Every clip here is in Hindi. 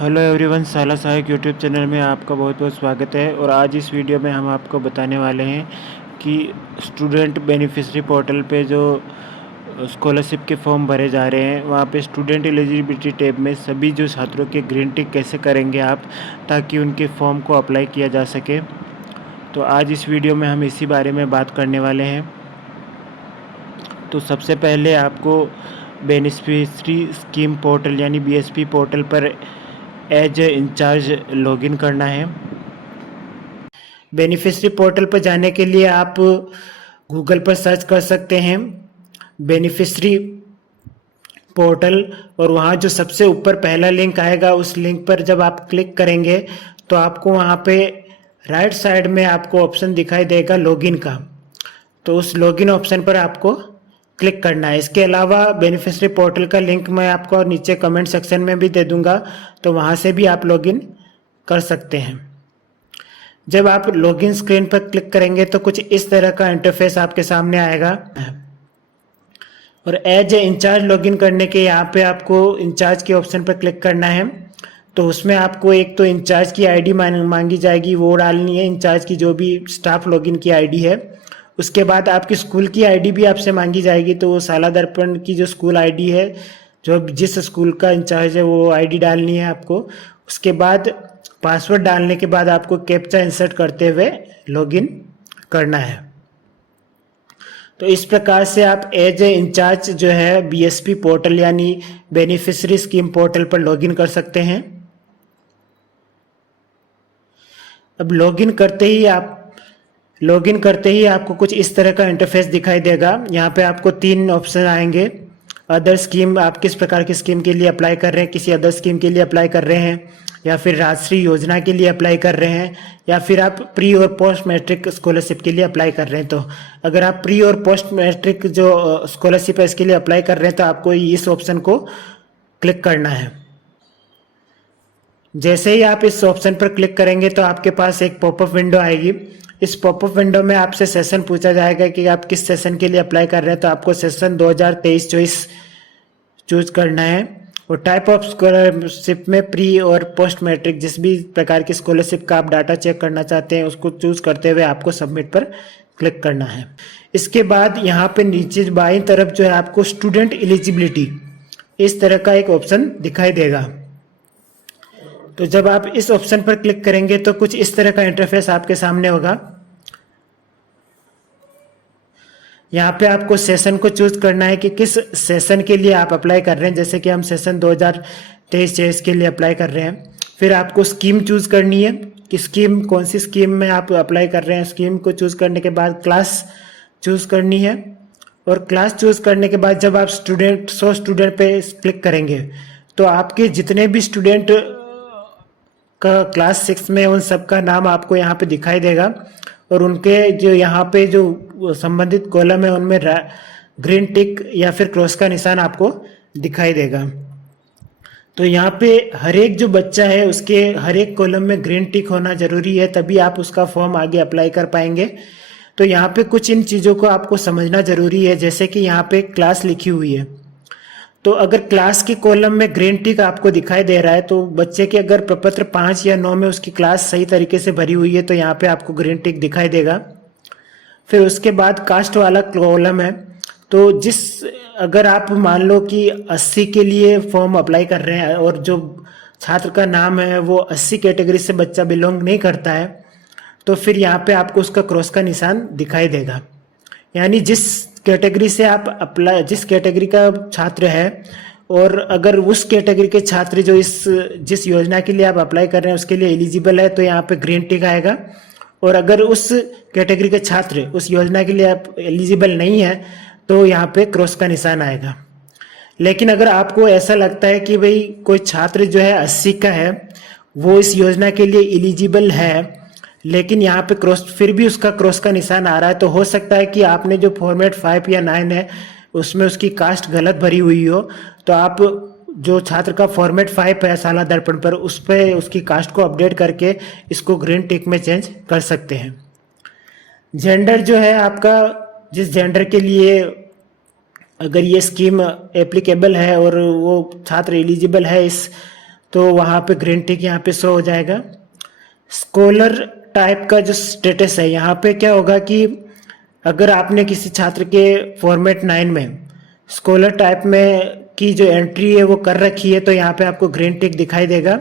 हेलो एवरीवन, साला सहायक यूट्यूब चैनल में आपका बहुत बहुत स्वागत है। और आज इस वीडियो में हम आपको बताने वाले हैं कि स्टूडेंट बेनिफिशरी पोर्टल पे जो स्कॉलरशिप के फॉर्म भरे जा रहे हैं, वहाँ पे स्टूडेंट एलिजिबिलिटी टैब में सभी जो छात्रों के ग्रीन टिक कैसे करेंगे आप, ताकि उनके फॉर्म को अप्लाई किया जा सके। तो आज इस वीडियो में हम इसी बारे में बात करने वाले हैं। तो सबसे पहले आपको बेनिफिशरी स्कीम पोर्टल यानी बीएसपी पोर्टल पर एज इंचार्ज लॉगिन करना है। बेनिफिशरी पोर्टल पर जाने के लिए आप गूगल पर सर्च कर सकते हैं बेनिफिशरी पोर्टल, और वहाँ जो सबसे ऊपर पहला लिंक आएगा उस लिंक पर जब आप क्लिक करेंगे तो आपको वहाँ पे राइट साइड में आपको ऑप्शन दिखाई देगा लॉगिन का। तो उस लॉगिन ऑप्शन पर आपको क्लिक करना है। इसके अलावा बेनिफिशरी पोर्टल का लिंक मैं आपको नीचे कमेंट सेक्शन में भी दे दूंगा, तो वहाँ से भी आप लॉगिन कर सकते हैं। जब आप लॉगिन स्क्रीन पर क्लिक करेंगे तो कुछ इस तरह का इंटरफेस आपके सामने आएगा। और एज ए इंचार्ज लॉगिन करने के यहाँ पे आपको इंचार्ज के ऑप्शन पर क्लिक करना है। तो उसमें आपको एक तो इंचार्ज की आईडी मांगी जाएगी, वो डालनी है, इंचार्ज की जो भी स्टाफ लॉगिन की आईडी है। उसके बाद आपकी स्कूल की आईडी भी आपसे मांगी जाएगी, तो वो साला दर्पण की जो स्कूल आईडी है, जो जिस स्कूल का इंचार्ज है वो आईडी डालनी है आपको। उसके बाद पासवर्ड डालने के बाद आपको कैप्चा इंसर्ट करते हुए लॉगिन करना है। तो इस प्रकार से आप एज ए इंचार्ज जो है बीएसपी पोर्टल यानी बेनिफिशरी स्कीम पोर्टल पर लॉगिन कर सकते हैं। अब लॉगिन करते ही आपको कुछ इस तरह का इंटरफेस दिखाई देगा। यहाँ पे आपको 3 ऑप्शन आएंगे। अदर स्कीम, आप किस प्रकार की स्कीम के लिए अप्लाई कर रहे हैं, किसी अदर स्कीम के लिए अप्लाई कर रहे हैं, या फिर राष्ट्रीय योजना के लिए अप्लाई कर रहे हैं, या फिर आप प्री और पोस्ट मैट्रिक स्कॉलरशिप के लिए अप्लाई कर रहे हैं। तो अगर आप प्री और पोस्ट मैट्रिक जो स्कॉलरशिप है इसके लिए अप्लाई कर रहे हैं तो आपको इस ऑप्शन को क्लिक करना है। जैसे ही आप इस ऑप्शन पर क्लिक करेंगे तो आपके पास एक पॉपअप विंडो आएगी। इस पॉपअप विंडो में आपसे सेशन पूछा जाएगा कि आप किस सेशन के लिए अप्लाई कर रहे हैं। तो आपको सेशन 2023-24 चूज करना है। और टाइप ऑफ स्कॉलरशिप में प्री और पोस्ट मैट्रिक जिस भी प्रकार की स्कॉलरशिप का आप डाटा चेक करना चाहते हैं उसको चूज करते हुए आपको सबमिट पर क्लिक करना है। इसके बाद यहाँ पे नीचे बाईं तरफ जो है आपको स्टूडेंट एलिजिबिलिटी इस तरह का एक ऑप्शन दिखाई देगा। तो जब आप इस ऑप्शन पर क्लिक करेंगे तो कुछ इस तरह का इंटरफेस आपके सामने होगा। यहाँ पे आपको सेशन को चूज करना है कि किस सेशन के लिए आप अप्लाई कर रहे हैं। जैसे कि हम सेशन 2023-24 के लिए अप्लाई कर रहे हैं। फिर आपको स्कीम चूज करनी है कि स्कीम कौन सी स्कीम में आप अप्लाई कर रहे हैं। स्कीम को चूज करने के बाद क्लास चूज करनी है। और क्लास चूज करने के बाद जब आप शो स्टूडेंट पे क्लिक करेंगे तो आपके जितने भी स्टूडेंट का क्लास 6 में उन सबका नाम आपको यहाँ पे दिखाई देगा। और उनके जो यहाँ पे जो संबंधित कॉलम है उनमें ग्रीन टिक या फिर क्रॉस का निशान आपको दिखाई देगा। तो यहाँ पे हर एक जो बच्चा है उसके हर एक कॉलम में ग्रीन टिक होना जरूरी है, तभी आप उसका फॉर्म आगे अप्लाई कर पाएंगे। तो यहाँ पे कुछ इन चीज़ों को आपको समझना जरूरी है। जैसे कि यहाँ पे क्लास लिखी हुई है, तो अगर क्लास की कॉलम में ग्रीन टिक आपको दिखाई दे रहा है तो बच्चे के अगर प्रपत्र 5 या 9 में उसकी क्लास सही तरीके से भरी हुई है तो यहाँ पे आपको ग्रीन टिक दिखाई देगा। फिर उसके बाद कास्ट वाला कॉलम है, तो अगर आप मान लो कि 80 के लिए फॉर्म अप्लाई कर रहे हैं और जो छात्र का नाम है वो 80 कैटेगरी से बच्चा बिलोंग नहीं करता है, तो फिर यहाँ पे आपको उसका क्रॉस का निशान दिखाई देगा। यानी जिस कैटेगरी से आप जिस कैटेगरी का छात्र है, और अगर उस कैटेगरी के छात्र जो जिस योजना के लिए आप अप्लाई कर रहे हैं उसके लिए एलिजिबल है तो यहाँ पे ग्रीन टिक आएगा। और अगर उस कैटेगरी के छात्र उस योजना के लिए आप एलिजिबल नहीं है तो यहाँ पे क्रॉस का निशान आएगा। लेकिन अगर आपको ऐसा लगता है कि भाई कोई छात्र जो है 80 का है, वो इस योजना के लिए एलिजिबल है, लेकिन यहाँ पे क्रॉस फिर भी उसका क्रॉस का निशान आ रहा है, तो हो सकता है कि आपने जो फॉर्मेट 5 या 9 है उसमें उसकी कास्ट गलत भरी हुई हो। तो आप जो छात्र का फॉर्मेट 5 है साला दर्पण पर, उस पर उसकी कास्ट को अपडेट करके इसको ग्रीन टिक में चेंज कर सकते हैं। जेंडर जो है आपका, जिस जेंडर के लिए अगर ये स्कीम एप्लीकेबल है और वो छात्र एलिजिबल है इस तो वहाँ पे ग्रीन टिक यहाँ पे शो हो जाएगा। स्कॉलर टाइप का जो स्टेटस है, यहाँ पे क्या होगा कि अगर आपने किसी छात्र के फॉर्मेट 9 में स्कॉलर टाइप में की जो एंट्री है वो कर रखी है तो यहाँ पे आपको ग्रीन टिक दिखाई देगा।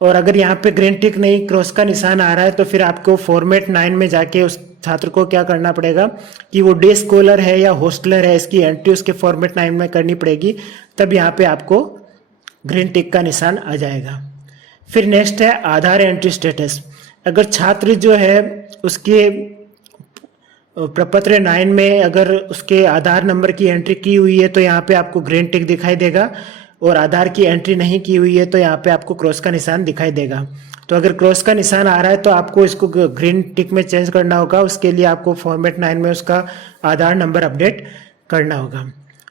और अगर यहाँ पे ग्रीन टिक नहीं, क्रॉस का निशान आ रहा है, तो फिर आपको फॉर्मेट 9 में जाके उस छात्र को क्या करना पड़ेगा कि वो डे स्कॉलर है या हॉस्टलर है, इसकी एंट्री उसके फॉर्मेट 9 में करनी पड़ेगी, तब यहाँ पे आपको ग्रीन टिक का निशान आ जाएगा। फिर नेक्स्ट है आधार एंट्री स्टेटस। अगर छात्र जो है उसके प्रपत्र 9 में अगर उसके आधार नंबर की एंट्री की हुई है तो यहाँ पे आपको ग्रीन टिक दिखाई देगा, और आधार की एंट्री नहीं की हुई है तो यहाँ पे आपको क्रॉस का निशान दिखाई देगा। तो अगर क्रॉस का निशान आ रहा है तो आपको इसको ग्रीन टिक में चेंज करना होगा, उसके लिए आपको फॉर्मेट 9 में उसका आधार नंबर अपडेट करना होगा।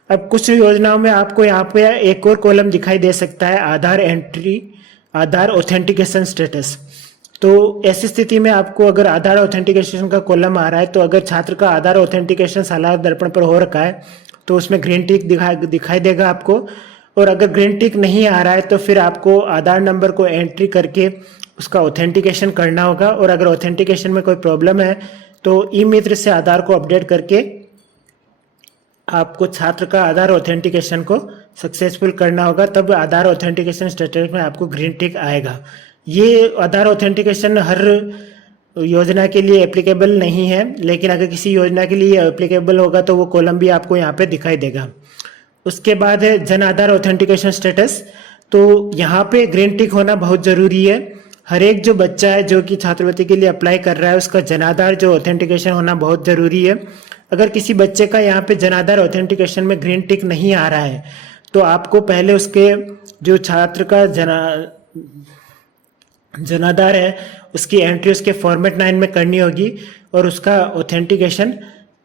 अब कुछ योजनाओं में आपको यहाँ पे एक और कॉलम दिखाई दे सकता है, आधार एंट्री, आधार ऑथेंटिकेशन स्टेटस। तो ऐसी स्थिति में आपको अगर आधार ऑथेंटिकेशन का कॉलम आ रहा है तो अगर छात्र का आधार ऑथेंटिकेशन सालाना दर्पण पर हो रखा है तो उसमें ग्रीन टिक दिखाई देगा आपको। और अगर ग्रीन टिक नहीं आ रहा है तो फिर आपको आधार नंबर को एंट्री करके उसका ऑथेंटिकेशन करना होगा। और अगर ऑथेंटिकेशन में कोई प्रॉब्लम है तो ई मित्र से आधार को अपडेट करके आपको छात्र का आधार ऑथेंटिकेशन को सक्सेसफुल करना होगा, तब आधार ऑथेंटिकेशन स्टेटस में आपको ग्रीन टिक आएगा। ये आधार ऑथेंटिकेशन हर योजना के लिए एप्लीकेबल नहीं है, लेकिन अगर किसी योजना के लिए एप्लीकेबल होगा तो वो कॉलम भी आपको यहाँ पे दिखाई देगा। उसके बाद है जन आधार ऑथेंटिकेशन स्टेटस। तो यहाँ पे ग्रीन टिक होना बहुत ज़रूरी है। हर एक जो बच्चा है जो कि छात्रवृत्ति के लिए अप्लाई कर रहा है उसका जनाधार जो ऑथेंटिकेशन होना बहुत ज़रूरी है। अगर किसी बच्चे का यहाँ पे जनाधार ऑथेंटिकेशन में ग्रीन टिक नहीं आ रहा है तो आपको पहले उसके जो छात्र का जनाधार है उसकी एंट्री उसके फॉर्मेट 9 में करनी होगी और उसका ऑथेंटिकेशन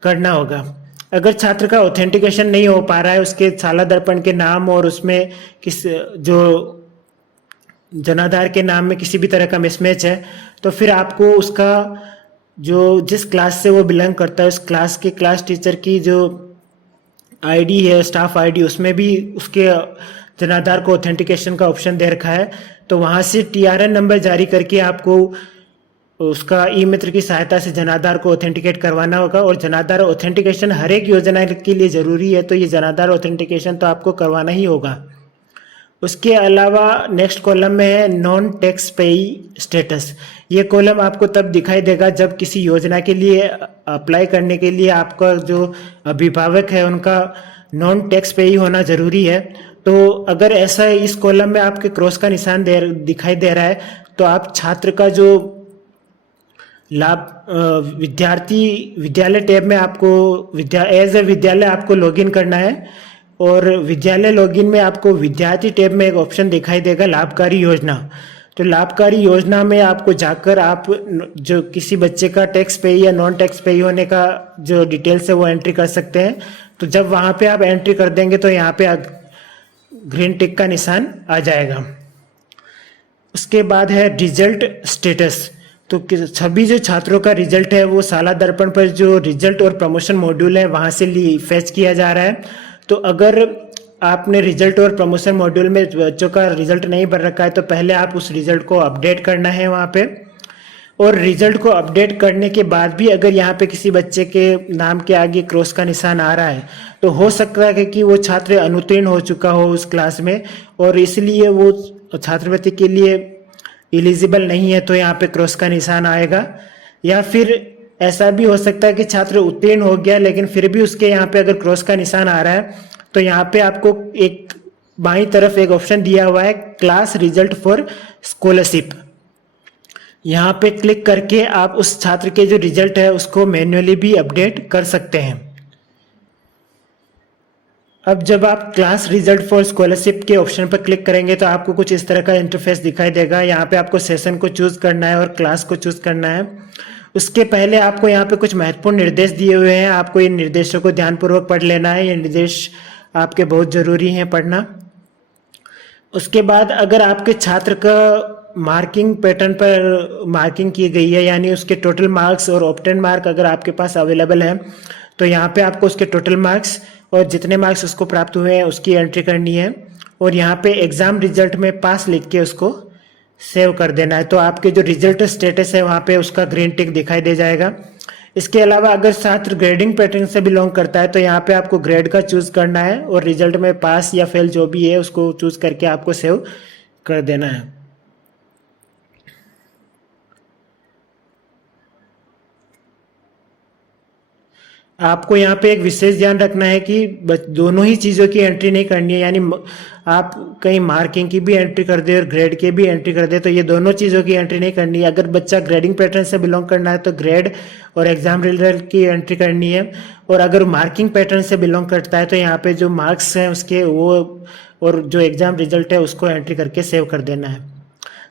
करना होगा। अगर छात्र का ऑथेंटिकेशन नहीं हो पा रहा है, उसके साला दर्पण के नाम और उसमें किस जो जनाधार के नाम में किसी भी तरह का मिसमैच है, तो फिर आपको उसका जो जिस क्लास से वो बिलोंग करता है उस क्लास के क्लास टीचर की जो आईडी है, स्टाफ आईडी, उसमें भी उसके जनाधार को ऑथेंटिकेशन का ऑप्शन दे रखा है। तो वहाँ से टीआरएन नंबर जारी करके आपको उसका ई मित्र की सहायता से जनाधार को ऑथेंटिकेट करवाना होगा। और जनाधार ऑथेंटिकेशन हर एक योजना के लिए ज़रूरी है, तो ये जनाधार ऑथेंटिकेशन तो आपको करवाना ही होगा। उसके अलावा नेक्स्ट कॉलम में है नॉन टैक्स पेई स्टेटस। ये कॉलम आपको तब दिखाई देगा जब किसी योजना के लिए अप्लाई करने के लिए आपका जो अभिभावक है उनका नॉन टैक्स पेई होना ज़रूरी है। तो अगर ऐसा इस कॉलम में आपके क्रॉस का निशान दिखाई दे रहा है तो आप छात्र का जो लाभ विद्यालय टैब में आपको एज ए विद्यालय आपको लॉगिन करना है। और विद्यालय लॉगिन में आपको विद्यार्थी टैब में एक ऑप्शन दिखाई देगा लाभकारी योजना। तो लाभकारी योजना में आपको जाकर आप जो किसी बच्चे का टैक्स पेई या नॉन टैक्स पेई होने का जो डिटेल्स है वो एंट्री कर सकते हैं। तो जब वहाँ पे आप एंट्री कर देंगे तो यहाँ पे ग्रीन टिक का निशान आ जाएगा। उसके बाद है रिजल्ट स्टेटस। तो सभी जो छात्रों का रिजल्ट है वो साला दर्पण पर जो रिजल्ट और प्रमोशन मॉड्यूल है वहाँ से फेच किया जा रहा है। तो अगर आपने रिजल्ट और प्रमोशन मॉड्यूल में बच्चों का रिजल्ट नहीं भर रखा है तो पहले आप उस रिजल्ट को अपडेट करना है वहाँ पे। और रिजल्ट को अपडेट करने के बाद भी अगर यहाँ पे किसी बच्चे के नाम के आगे क्रॉस का निशान आ रहा है तो हो सकता है कि वो छात्र अनुत्तीर्ण हो चुका हो उस क्लास में और इसलिए वो छात्रवृत्ति के लिए एलिजिबल नहीं है, तो यहाँ पे क्रॉस का निशान आएगा। या फिर ऐसा भी हो सकता है कि छात्र उत्तीर्ण हो गया लेकिन फिर भी उसके यहाँ पे अगर क्रॉस का निशान आ रहा है तो यहाँ पे आपको एक बाईं तरफ एक ऑप्शन दिया हुआ है क्लास रिजल्ट फॉर स्कॉलरशिप। यहाँ पे क्लिक करके आप उस छात्र के जो रिजल्ट है उसको मैन्युअली भी अपडेट कर सकते हैं। अब जब आप क्लास रिजल्ट फॉर स्कॉलरशिप के ऑप्शन पर क्लिक करेंगे तो आपको कुछ इस तरह का इंटरफेस दिखाई देगा। यहाँ पे आपको सेशन को चूज करना है और क्लास को चूज करना है। उसके पहले आपको यहाँ पे कुछ महत्वपूर्ण निर्देश दिए हुए हैं, आपको इन निर्देशों को ध्यानपूर्वक पढ़ लेना है। ये निर्देश आपके बहुत जरूरी हैं पढ़ना। उसके बाद अगर आपके छात्र का मार्किंग पैटर्न पर मार्किंग की गई है यानी उसके टोटल मार्क्स और ऑब्टेन मार्क अगर आपके पास अवेलेबल है तो यहाँ पे आपको उसके टोटल मार्क्स और जितने मार्क्स उसको प्राप्त हुए हैं उसकी एंट्री करनी है। और यहाँ पे एग्जाम रिजल्ट में पास लिख के उसको सेव कर देना है। तो आपके जो रिजल्ट स्टेटस है वहाँ पे उसका ग्रीन टिक दिखाई दे जाएगा। इसके अलावा अगर छात्र ग्रेडिंग पैटर्न से बिलोंग करता है तो यहाँ पे आपको ग्रेड का चूज करना है और रिजल्ट में पास या फेल जो भी है उसको चूज करके आपको सेव कर देना है। आपको यहाँ पे एक विशेष ध्यान रखना है कि दोनों ही चीज़ों की एंट्री नहीं करनी है, यानी आप कहीं मार्किंग की भी एंट्री कर दे और ग्रेड की भी एंट्री कर दे तो ये दोनों चीज़ों की एंट्री नहीं करनी है। अगर बच्चा ग्रेडिंग पैटर्न से बिलोंग करना है तो ग्रेड और एग्जाम रिजल्ट की एंट्री करनी है, और अगर मार्किंग पैटर्न से बिलोंग करता है तो यहाँ पे जो मार्क्स हैं उसके वो और जो एग्जाम रिजल्ट है उसको एंट्री करके सेव कर देना है।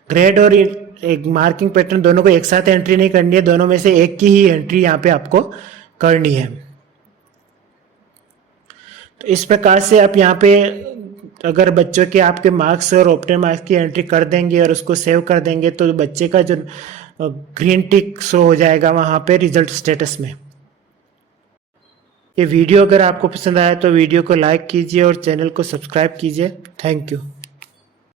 ग्रेड और एक मार्किंग पैटर्न दोनों को एक साथ एंट्री नहीं करनी है, दोनों में से एक की ही एंट्री यहाँ पे आपको करनी है। तो इस प्रकार से आप यहाँ पे अगर बच्चों के आपके मार्क्स और ऑप्टेन मार्क्स की एंट्री कर देंगे और उसको सेव कर देंगे तो बच्चे का जो ग्रीन टिक शो हो जाएगा वहाँ पे रिजल्ट स्टेटस में। ये वीडियो अगर आपको पसंद आया तो वीडियो को लाइक कीजिए और चैनल को सब्सक्राइब कीजिए। Thank you.